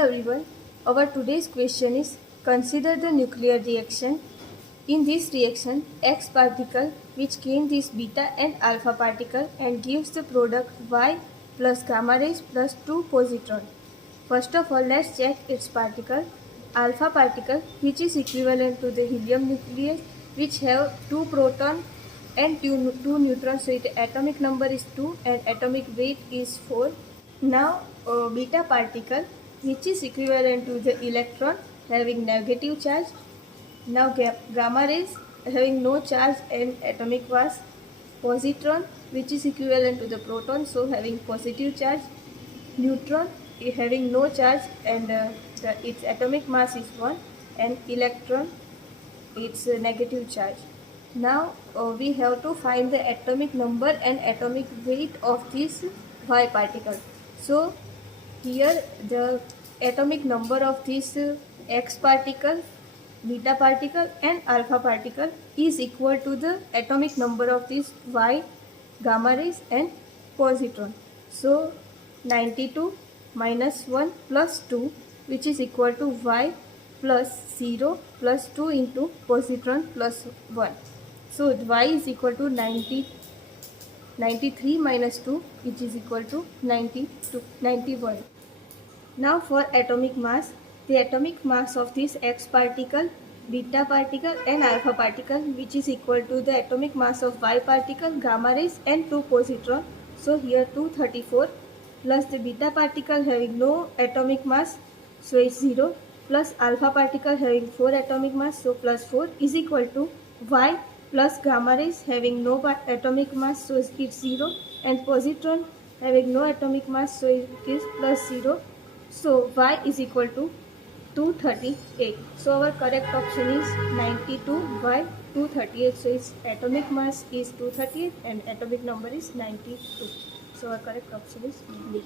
everyone, our today's question is consider the nuclear reaction. In this reaction, X particle which gain this beta and alpha particle and gives the product Y plus gamma rays plus 2 positron. First of all, let's check its particle. Alpha particle which is equivalent to the helium nucleus which have 2 proton and 2 neutrons, so its atomic number is 2 and atomic weight is 4. Now beta particle which is equivalent to the electron having negative charge. Now gamma rays having no charge and atomic mass. Positron which is equivalent to the proton, so having positive charge. Neutron having no charge and its atomic mass is 1, and electron its negative charge. Now we have to find the atomic number and atomic weight of this Y particle. So here the atomic number of this X particle, beta particle and alpha particle is equal to the atomic number of this Y, gamma rays and positron. So 92 minus 1 plus 2, which is equal to Y plus 0 plus 2 into positron plus 1. So Y is equal to 93 minus 2, which is equal to 91. Now for atomic mass, the atomic mass of this X particle, beta particle and alpha particle, which is equal to the atomic mass of Y particle, gamma rays and 2 positron. So here 234 plus the beta particle having no atomic mass, so it's 0, plus alpha particle having 4 atomic mass, so plus 4 is equal to Y plus gamma rays having no atomic mass, so it's 0, and positron having no atomic mass, so it is plus 0. So Y is equal to 238. So our correct option is 92 by 238. So its atomic mass is 238 and atomic number is 92. So our correct option is D.